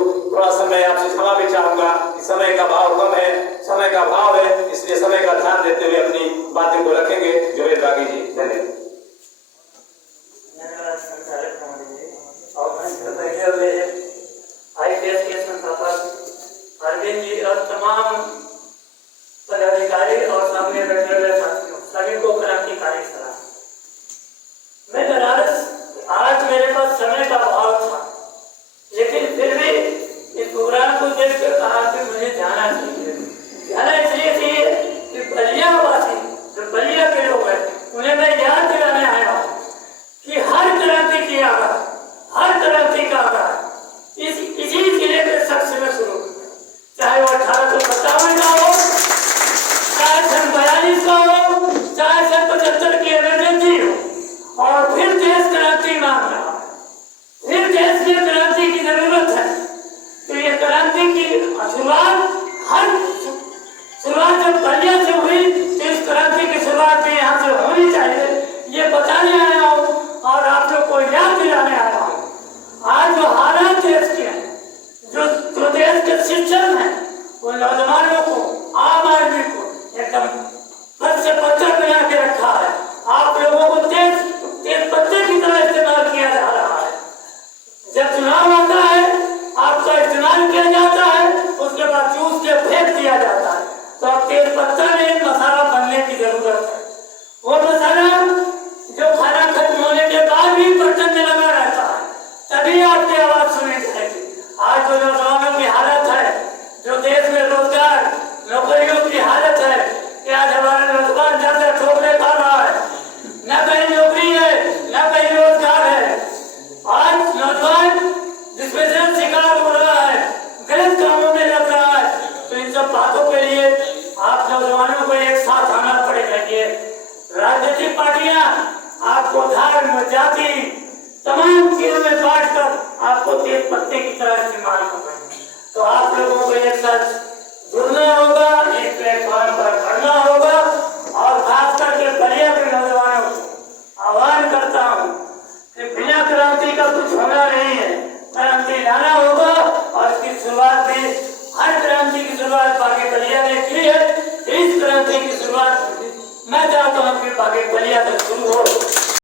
थोड़ा समय आपसे क्षमा भी चाहूंगा कि समय का भाव कम है, समय का भाव है, इसलिए समय का ध्यान देते हुए अपनी बातें को रखेंगे। जुवेद बागी जी, धन्यवाद। संचालक महोदय, IPS के संस्थापक अरविंद जी और तमाम पदाधिकारी और सामने बैठे हुए साथियों सभी को क्रांतिकारी सलाम। मैं बनारस, आज मेरे पास समय का अभाव था, लेकिन फिर भी इस प्रोग्राम को देखकर कहा कि मुझे जाना चाहिए। जाना इसलिए चाहिए कि बलिया वासी, जो बलिया के लोग हैं, उन्हें मैं याद दिलाने आया हूँ कि हर क्रांति की आगाज, हर क्रांति का आगाज इसी जिले के शख्स में शुरू हुआ, चाहे वो 1857 का हो, चाहे सन 42 का हो, चाहे सन 75 की इमरजेंसी हो। और फिर देश क्रांति मांग रहा है, फिर देश में क्रांति की जरूरत है। तो ये क्रांति की शुरुआत जब बलिया से हुई, तो इस क्रांति की शुरुआत भी यहाँ से होनी चाहिए, ये बताने आया हूँ और आप लोग को याद दिलाने आया हूँ। आज जो हालात देश के हैं, जो देश के शिक्षण है, वो नौजवानों को, आम आदमी को एकदम पद से पत्थर बना के रखा है। आप लोगों को तेज पत्ते की तरह इस्तेमाल किया जा रहा है। जब चुनाव आता है, आपका इस्तेमाल किया जाता है, उसके बाद चूस के फेंक दिया जाता है। तो अब तेज पत्ता में मसाला बनने की जरूरत है। वो मसाला जो खाना खत्म होने के बाद भी बर्तन में लगा रहता है, तभी आपकी आवाज सुनी जाएगी। आज जो नौजवानों की हालत है, जो देश में रोजगार नौकरियों की हालत है कि आज हमारा नौजवान ज्यादा ठोकरे खा रहा है, न कहीं नौकरी है, न कहीं रोजगार है। आज नौजवान डिप्रेशन शिकार हो रहा है, गलत कामों में लग रहा है। तो इन सब बातों के लिए आप नौजवानों को एक साथ आना पड़ेगा। ये राजनीतिक पार्टियां आपको धर्म, जाति, तमाम चीजों में बांट कर आपको तेज पत्ते की तरह इस्तेमाल कर रहे हैं। तो आप लोगों को एक साथ जुड़ना होगा, एक प्लेटफॉर्म पर खड़ना होगा। और खास करके बलिया के नौजवानों को आह्वान करता हूँ कि बिना क्रांति का कुछ होना नहीं है, क्रांति लाना होगा। और इसकी शुरुआत भी, हर क्रांति की शुरुआत बागी बलिया ने की है। इस क्रांति की शुरुआत मैं चाहता हूँ कि बागी बलिया से शुरू हो।